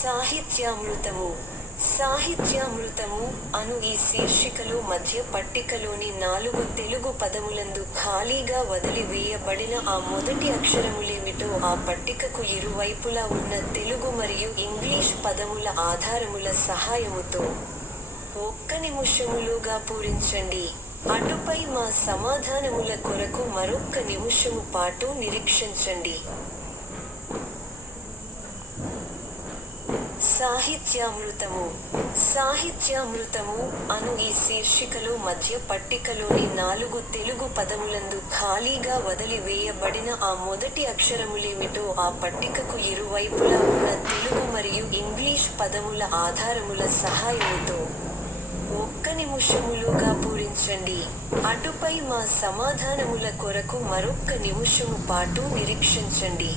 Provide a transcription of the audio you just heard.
సాహిత్యామృతము. సాహిత్యామృతము అను ఈ శీర్షికలో మధ్య పట్టికలోని 4 తెలుగు పదములందు ఖాళీగా వదిలి వేయబడిన ఆ మొదటి అక్షరములేమిటో ఆ పట్టికకు ఇరువైపులా ఉన్న తెలుగు మరియు ఇంగ్లీష్ పదముల ఆధారముల సహాయముతో 1 నిమిషములోగా పూరించండి. అటుపై మా సమాధానముల కొరకు మరొక్క నిమిషము పాటు నిరీక్షించండి. సాహిత్యామృతము. సాహిత్యామృతము అను ఈ శీర్షికలో మధ్య పట్టికలోని 4 తెలుగు పదములందు ఖాళీగా వదిలి వేయబడిన ఆ మొదటి అక్షరములేమిటో ఆ పట్టికకు ఇరువైపులా ఉన్న తెలుగు మరియు ఇంగ్లీష్ పదముల ఆధారముల సహాయముతో 1 నిమిషములోగా పూరించండి. అటుపై మా సమాధానముల కొరకు మరొక్క నిమిషము పాటు నిరీక్షించండి.